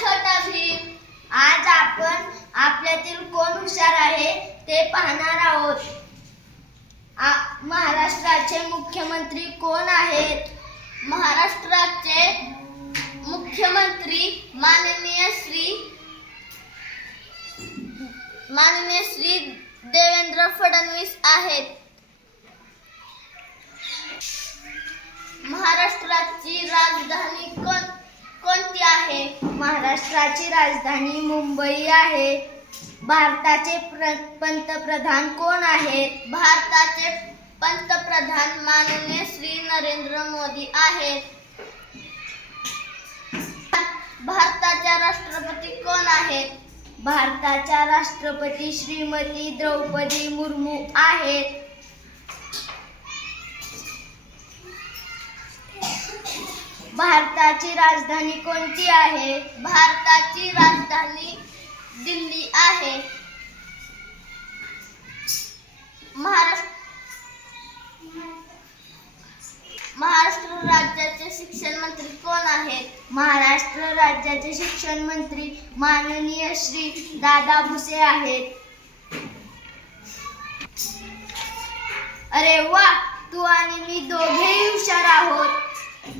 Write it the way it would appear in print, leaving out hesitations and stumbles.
छोटा भीम. आज आपण आपल्यातील कोण हुशार आहे ते पाहणार आहोत. महाराष्ट्राचे मुख्यमंत्री कोण आहेत? महाराष्ट्राचे मुख्यमंत्री माननीय श्री देवेंद्र फडणवीस आहेत. महाराष्ट्राची राजधानी कोणती आहे? महाराष्ट्राची राजधानी मुंबई आहे. भारताचे पंतप्रधान कोण आहेत? भारताचे पंतप्रधान माननीय श्री नरेंद्र मोदी आहेत. भारताच्या राष्ट्रपती कोण आहेत? भारताच्या राष्ट्रपती श्रीमती द्रौपदी मुर्मू आहेत. भारताची राजधानी कोणती आहे? भारताची राजधानी दिल्ली आहे. महाराष्ट्र राज्याचे शिक्षण मंत्री कोण आहेत? महाराष्ट्र राज्याचे शिक्षण मंत्री माननीय श्री दादा भुसे आहेत. अरे वा, तू आणि मी दोघेही हुशार आहोत.